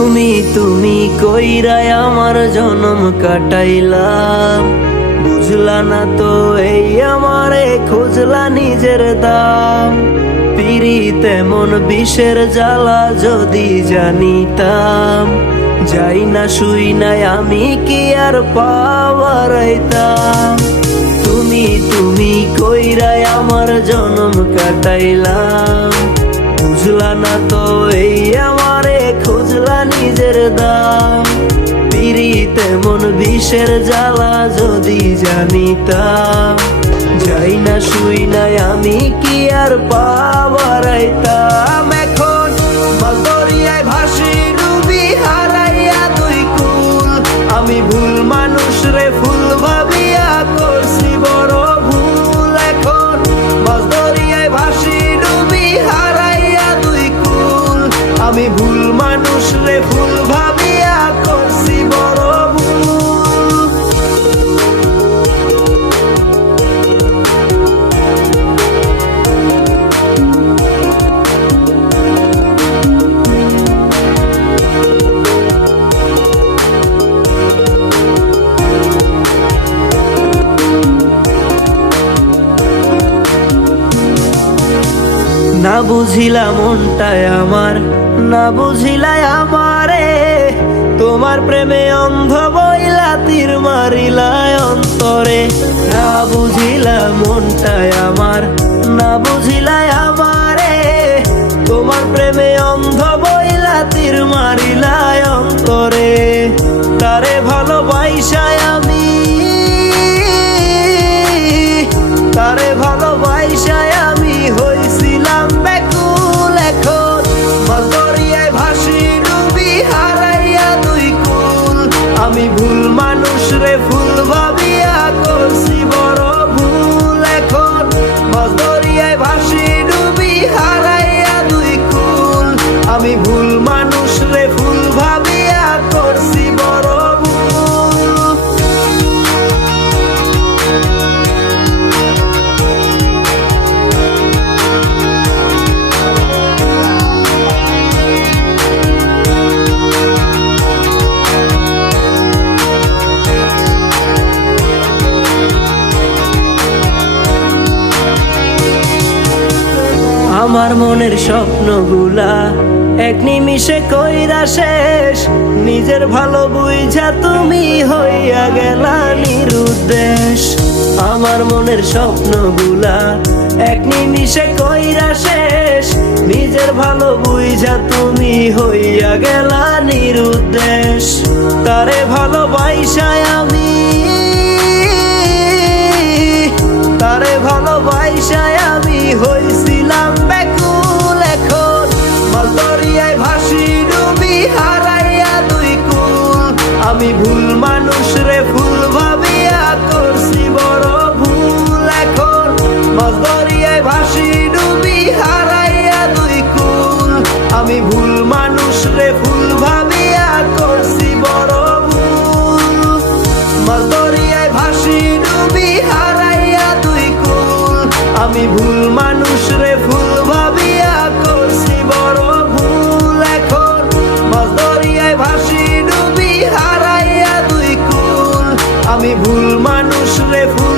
তুমি কইরাই আমার জনম কাটাইলাম, বুঝলা না তো এই আমারে খুঁজলা নিজের দাম। পিরিত এমন বিষের জ্বালা যদি জানিতাম, যাই না শুই নাই আমি কি আর পাওয়ারাইতাম। তুমি কইরাই আমার জনম কাটাইলাম, বুঝলা না তো এই আমারে খুঁজলা নিজের দাম। পিরিত এমন বিষের জ্বালা যদি জানিতাম, যাই না শুই নাই আমি কি আর পাওয়ারাইতাম। এখন মাছ দরিয়ায় ভাসি ডুবি হারাইয়া দুই কুল, আমি ভুল মানুষ রে ফুল ভাবিয়া করছি বড় ভুল। এখন মাছ দরিয়ায় ভাসি ডুবি হারাইয়া দুই কুল, আমি ভুল মানুষ রে ফুল ভাবিয়া করছি বড় ভুল। না বুঝিলা মনটায় আমার, না বুঝিলাই আমারে, তোমার প্রেমে অন্ধ বইলা তীর মারিলাই অন্তরে। না বুঝিলা মনটায় আমার, না বুঝিলাই আমারে, তোমার প্রেমে অন্ধ বইলা তীর মারিলাই অন্তরে। তারে ভালোবাইসায় আমি, তারে ভালোবাইসায় আমি হইছিলাম ব্যাকুল। এখন মাছ দরিয়ায় ভাসি ডুবি হারাইয়া দুই কুল, আমি ভুল মানুষ রে ফুল ভাবিয়া করছি বড় ভুল। এখন মাছ দরিয়ায় ভাসি ডুবি হারাইয়া দুই কুল, আমি ভুল মানুষ রে ফুল ভাবিয়া করছি বড় ভুল। আমার মনের স্বপ্নগুলা এক নিমিষে কইরা শেষ, নিজের ভালো বুঝা তুমি হইয়া গেলা নিরুদ্দেশ। আমার মনের স্বপ্নগুলা এক নিমিষে কইরা শেষ, নিজের ভালো বুঝা তুমি হইয়া গেলা নিরুদ্দেশ। তারে ভালোবাইসায় আমি, তারে ভালোবাইসায় আমি হইছিলাম ব্যাকুল। এখন মাছ দরিয়ায় ভাসি ডুবি হারাইয়া দুই কুল, আমি ভুল মানুষ রে ফুল ভাবিয়া করছি বড় ভুল। এখন মাছ দরিয়ায় ভাসি ডুবি হারাইয়া দুই কুল, আমি ভুল মানুষ রে ফুল ভাবিয়া করছি বড় ভুল। মাছ দরিয়ায় ভাসি ডুবি হারাইয়া দুই কুল, আমি ভুল মানুষ রে ফুল ভাবিয়া করছি বড় ভুল। এখন মাছ দরিয়ায় ভাসি ডুবি হারাইয়া দুই কুল, আমি ভুল মানুষ রে ফুল